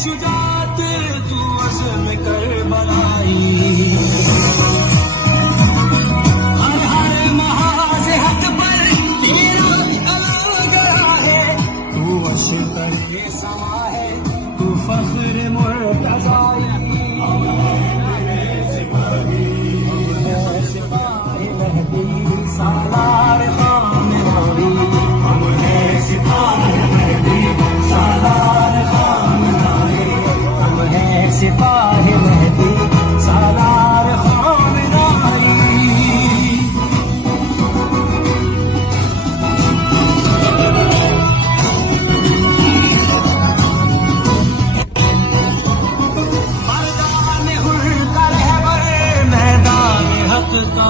शुजात तू अज़्म कर बनाई, हर हर महाज हक पर तेरा अला गया है, तू अशतर के समा है, तू फख्र मुर्तज़ाई। सिपाही महदी सालार खामनाई, हम हैं सिपाही महदी सालार खामनाई, हम हैं सिपाही महदी सालार खामनाई। मैदान हुर का रहबर, मैदान हक का